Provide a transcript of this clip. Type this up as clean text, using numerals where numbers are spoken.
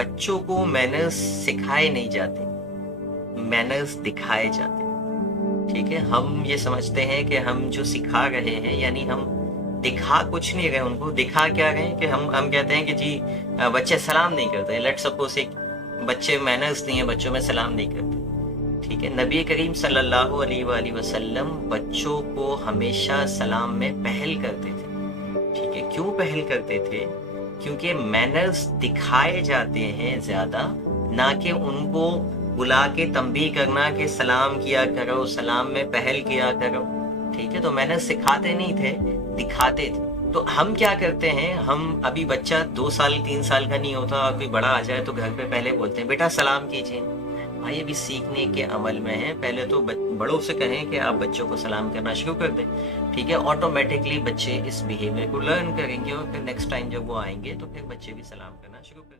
बच्चों को मैनर्स सिखाए नहीं जाते, मैनर्स दिखाए जाते। ठीक है, हम ये समझते हैं कि हम जो सिखा रहे हैं, यानी हम दिखा कुछ नहीं रहे उनको। दिखा क्या रहे हैं कि हम कहते हैं कि जी बच्चे सलाम नहीं करते। लेट सपोज एक बच्चे मैनर्स नहीं है, बच्चों में सलाम नहीं करते। ठीक है, नबी करीम सल्लल्लाहु अलैहि वसल्लम बच्चों को हमेशा सलाम में पहल करते थे। ठीक है, क्यों पहल करते थे? क्योंकि मैनर्स दिखाए जाते हैं ज्यादा, ना कि उनको बुला के तंबीह करना कि सलाम किया करो, सलाम में पहल किया करो। ठीक है, तो मैनर्स सिखाते नहीं थे, दिखाते थे। तो हम क्या करते हैं, हम अभी बच्चा 2 साल 3 साल का नहीं होता और कोई बड़ा आ जाए तो घर पे पहले बोलते हैं बेटा सलाम कीजिए। भाई अभी सीखने के अमल में है, पहले तो बड़ों से कहें कि आप बच्चों को सलाम करना शुरू कर दें। ठीक है, ऑटोमेटिकली बच्चे इस बिहेवियर को लर्न करेंगे और फिर नेक्स्ट टाइम जब वो आएंगे तो फिर बच्चे भी सलाम करना शुरू कर